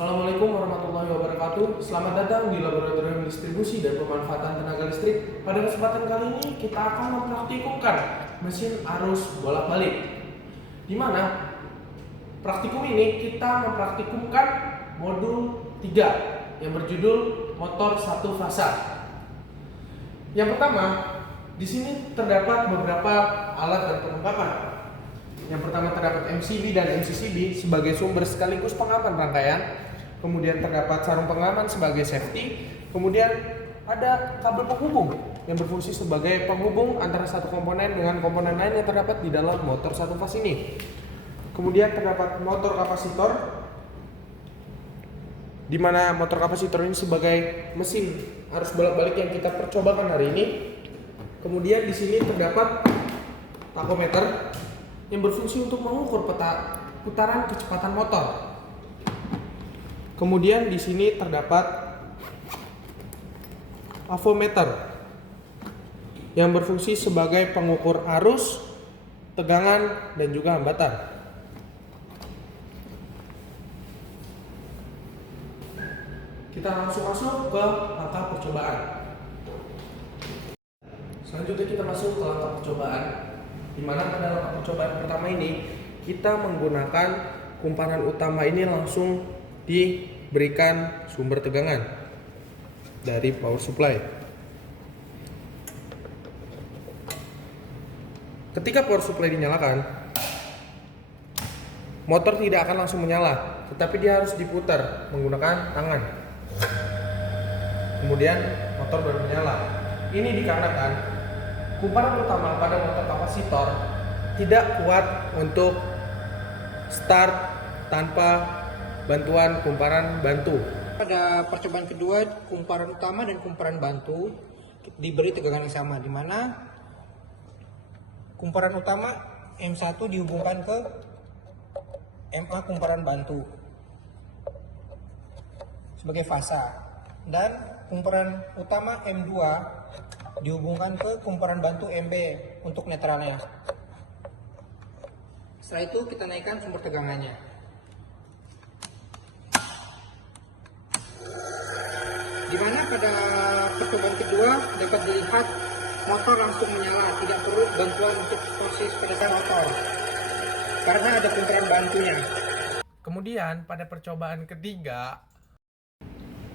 Assalamualaikum warahmatullahi wabarakatuh. Selamat datang di Laboratorium Distribusi dan Pemanfaatan Tenaga Listrik. Pada kesempatan kali ini kita akan mempraktikumkan mesin arus bolak-balik. Di mana praktikum ini kita mempraktikumkan modul 3 yang berjudul motor satu fasa. Yang pertama, di sini terdapat beberapa alat dan perlengkapan. Yang pertama terdapat MCB dan MCCB sebagai sumber sekaligus pengaman rangkaian. Kemudian terdapat sarung pengaman sebagai safety. Kemudian ada kabel penghubung yang berfungsi sebagai penghubung antara satu komponen dengan komponen lain yang terdapat di dalam motor satu fas ini. Kemudian terdapat motor kapasitor, di mana motor kapasitor ini sebagai mesin arus bolak-balik yang kita percobakan hari ini. Kemudian di sini terdapat takometer yang berfungsi untuk mengukur putaran kecepatan motor. Kemudian di sini terdapat avometer yang berfungsi sebagai pengukur arus, tegangan, dan juga hambatan. Kita langsung masuk ke langkah percobaan. Selanjutnya kita masuk ke langkah percobaan, di mana pada langkah percobaan pertama ini kita menggunakan kumparan utama ini langsung diberikan sumber tegangan dari power supply. Ketika power supply dinyalakan, motor tidak akan langsung menyala, tetapi dia harus diputar menggunakan tangan. Kemudian motor baru menyala. Ini dikarenakan kumparan utama pada motor kapasitor tidak kuat untuk start tanpa bantuan kumparan bantu. Pada percobaan kedua, kumparan utama dan kumparan bantu diberi tegangan yang sama, di mana kumparan utama M1 dihubungkan ke MA kumparan bantu sebagai fasa, dan kumparan utama M2 dihubungkan ke kumparan bantu MB untuk netralnya. Setelah itu kita naikkan sumber tegangannya. Di mana pada percobaan kedua dapat dilihat motor langsung menyala, tidak perlu bantuan untuk proses pada motor karena ada kumparan bantunya. Kemudian pada percobaan ketiga,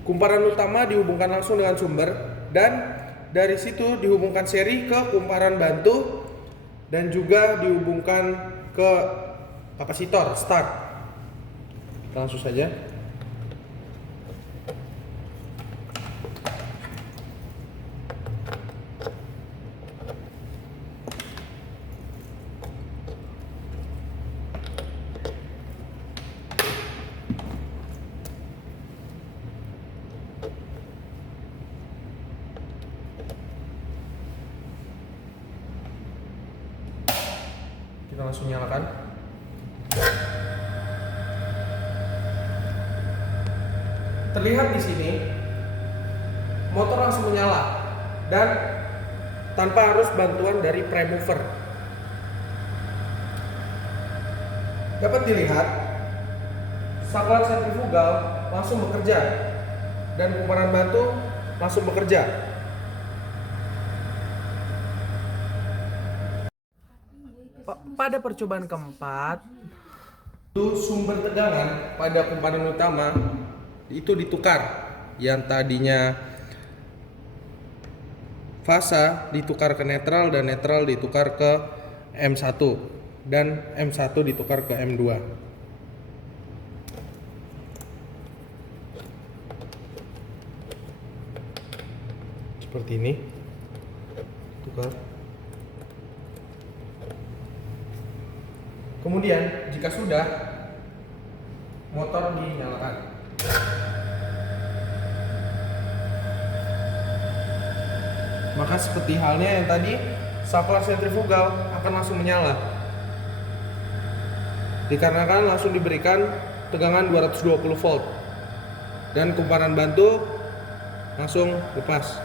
kumparan utama dihubungkan langsung dengan sumber dan dari situ dihubungkan seri ke kumparan bantu dan juga dihubungkan ke kapasitor start. Kita langsung saja. Kita langsung nyalakan. Terlihat di sini motor langsung menyala dan tanpa harus bantuan dari prime mover. Dapat dilihat saklar sentrifugal langsung bekerja dan kumparan bantu langsung bekerja. Pada percobaan keempat, sumber tegangan pada kumparan utama itu ditukar. Yang tadinya fasa ditukar ke netral dan netral ditukar ke M1 dan M1 ditukar ke M2. Seperti ini. Tukar. Kemudian jika sudah, motor dinyalakan. Maka seperti halnya yang tadi, saklar sentrifugal akan langsung menyala dikarenakan langsung diberikan tegangan 220 volt dan kumparan bantu langsung lepas.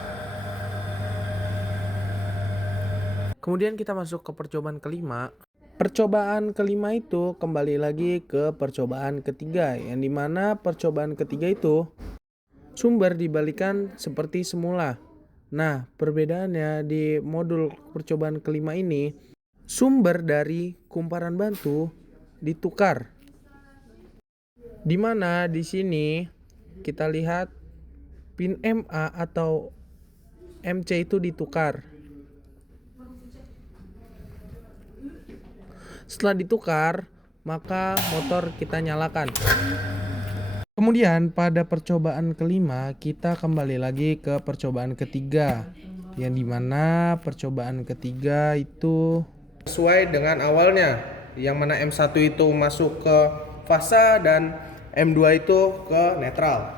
Kemudian kita masuk ke percobaan kelima. Percobaan kelima itu kembali lagi ke percobaan ketiga, yang dimana percobaan ketiga itu sumber dibalikan seperti semula. Nah, perbedaannya di modul percobaan kelima ini, sumber dari kumparan bantu ditukar. Dimana di sini kita lihat pin MA atau MC itu ditukar. Setelah ditukar, maka motor kita nyalakan. Kemudian pada percobaan kelima, kita kembali lagi ke percobaan ketiga, yang dimana percobaan ketiga itu sesuai dengan awalnya, yang mana M1 itu masuk ke fasa dan M2 itu ke netral.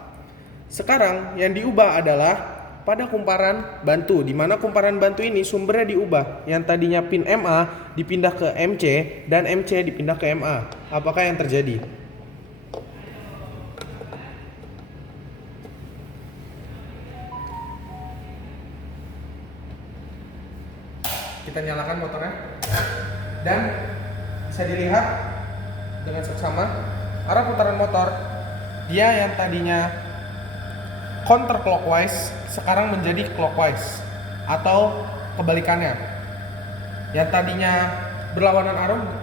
Sekarang yang diubah adalah pada kumparan bantu, di mana kumparan bantu ini sumbernya diubah. Yang tadinya pin MA dipindah ke MC dan MC dipindah ke MA. Apakah yang terjadi? Kita nyalakan motornya dan bisa dilihat dengan seksama arah putaran motor dia yang tadinya counter clockwise sekarang menjadi clockwise atau kebalikannya. Yang tadinya berlawanan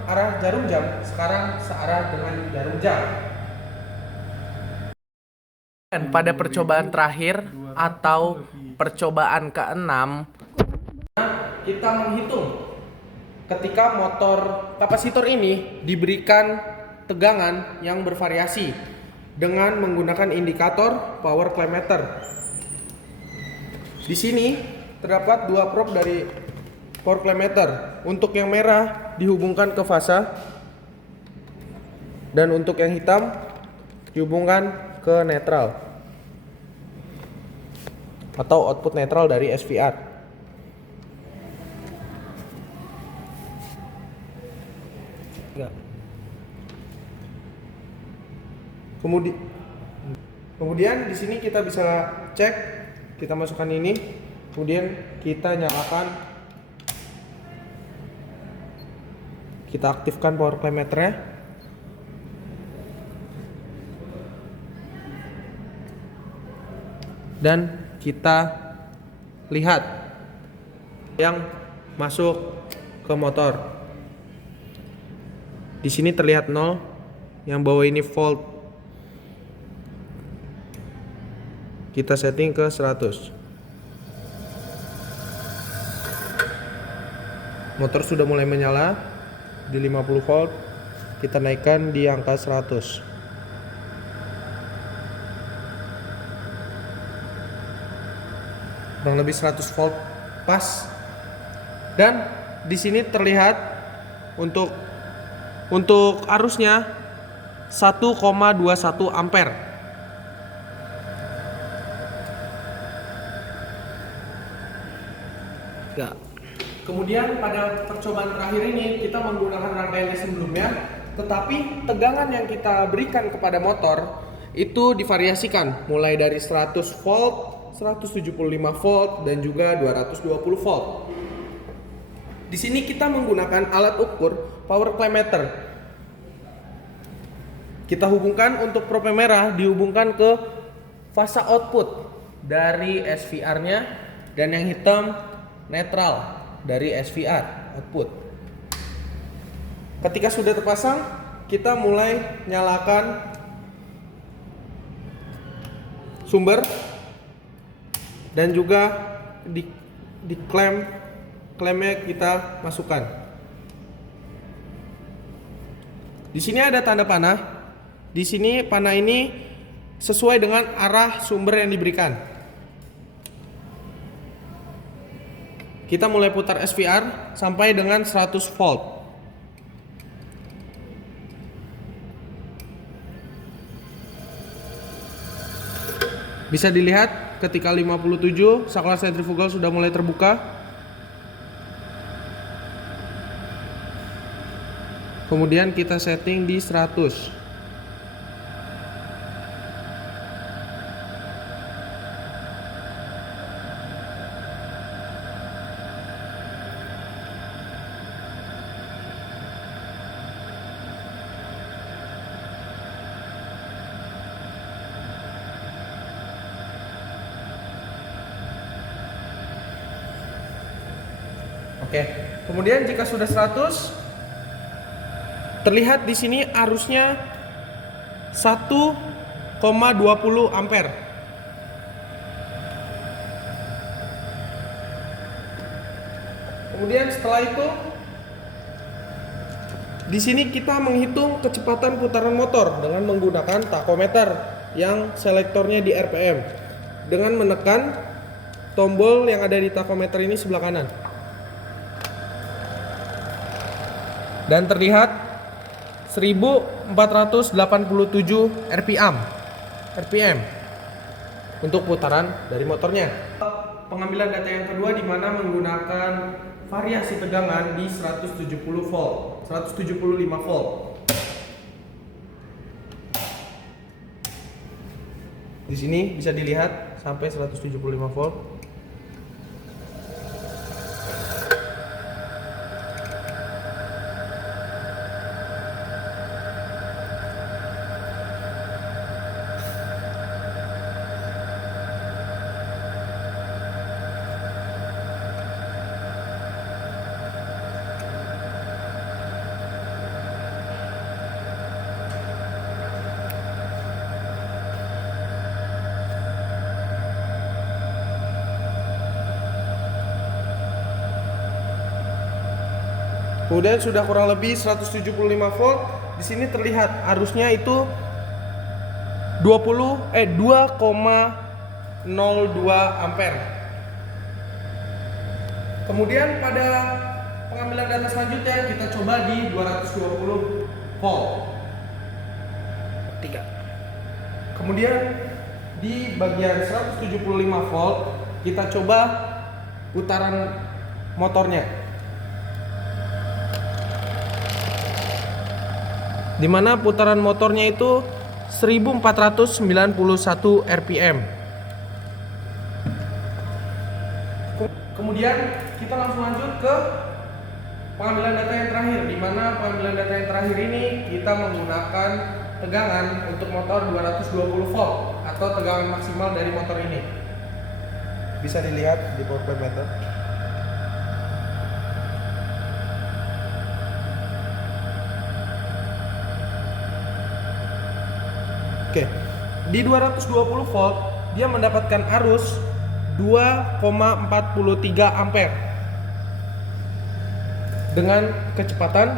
arah jarum jam sekarang searah dengan jarum jam. Dan pada percobaan terakhir atau percobaan ke-6, kita menghitung ketika motor kapasitor ini diberikan tegangan yang bervariasi dengan menggunakan indikator power clamp meter. Di sini terdapat dua probe dari power clamp meter. Untuk yang merah dihubungkan ke fasa dan untuk yang hitam dihubungkan ke netral atau output netral dari SVR. Kemudian di sini kita bisa cek, kita masukkan ini, kemudian kita nyalakan, kita aktifkan power clamp meternya, dan kita lihat yang masuk ke motor. Di sini terlihat 0, yang bawah ini volt. Kita setting ke 100. Motor sudah mulai menyala di 50 volt. Kita naikkan di angka 100. Kurang lebih 100 volt pas. Dan di sini terlihat untuk arusnya 1,21 ampere. Ya. Kemudian pada percobaan terakhir ini kita menggunakan rangkaian sebelumnya, tetapi tegangan yang kita berikan kepada motor itu divariasikan mulai dari 100 volt, 175 volt dan juga 220 volt. Di sini kita menggunakan alat ukur power clamp meter. Kita hubungkan untuk probe merah dihubungkan ke fasa output dari SVR-nya dan yang hitam netral dari SVR output. Ketika sudah terpasang, kita mulai nyalakan sumber dan juga di klampnya kita masukkan. Di sini ada tanda panah. Di sini panah ini sesuai dengan arah sumber yang diberikan. Kita mulai putar SVR sampai dengan 100 volt. Bisa dilihat ketika 57 saklar sentrifugal sudah mulai terbuka. Kemudian kita setting di 100. Oke. Kemudian jika sudah 100, terlihat di sini arusnya 1,20 ampere. Kemudian setelah itu di sini kita menghitung kecepatan putaran motor dengan menggunakan takometer yang selektornya di RPM dengan menekan tombol yang ada di takometer ini sebelah kanan. Dan terlihat 1487 RPM untuk putaran dari motornya. Pengambilan data yang kedua di mana menggunakan variasi tegangan di 170 volt, 175 volt. Di sini bisa dilihat sampai 175 volt. Kemudian sudah kurang lebih 175 volt. Di sini terlihat arusnya itu 2,02 ampere. Kemudian pada pengambilan data selanjutnya kita coba di 220 volt. 3. Kemudian di bagian 175 volt kita coba putaran motornya, di mana putaran motornya itu 1491 RPM. Kemudian kita langsung lanjut ke pengambilan data yang terakhir, di mana pengambilan data yang terakhir ini kita menggunakan tegangan untuk motor 220 volt atau tegangan maksimal dari motor ini. Bisa dilihat di power meter. Oke, di 220 volt dia mendapatkan arus 2,43 ampere dengan kecepatan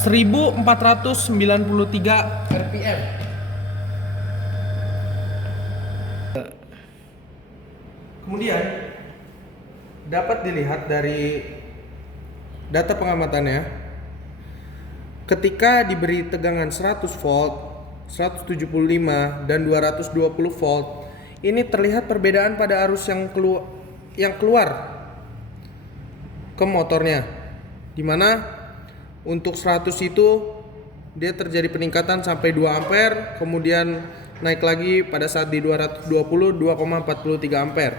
1493 RPM. Kemudian dapat dilihat dari data pengamatannya, ketika diberi tegangan 100 volt, 175 dan 220 volt, ini terlihat perbedaan pada arus yang keluar ke motornya. Dimana untuk 100 itu dia terjadi peningkatan sampai 2 ampere, kemudian naik lagi pada saat di 220 2,43 ampere.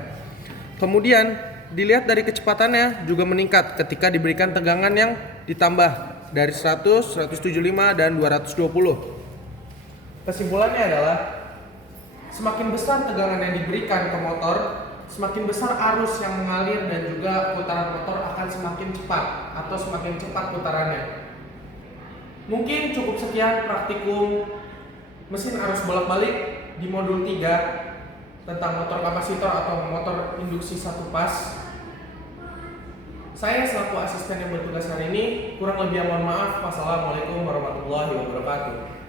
Kemudian dilihat dari kecepatannya juga meningkat ketika diberikan tegangan yang ditambah dari 100, 175 dan 220. Kesimpulannya adalah semakin besar tegangan yang diberikan ke motor, semakin besar arus yang mengalir dan juga putaran motor akan semakin cepat atau semakin cepat putarannya. Mungkin cukup sekian praktikum mesin arus bolak-balik di modul 3 tentang motor kapasitor atau motor induksi satu pas. Saya selaku asisten yang bertugas hari ini, kurang lebih mohon maaf. Wassalamualaikum warahmatullahi wabarakatuh.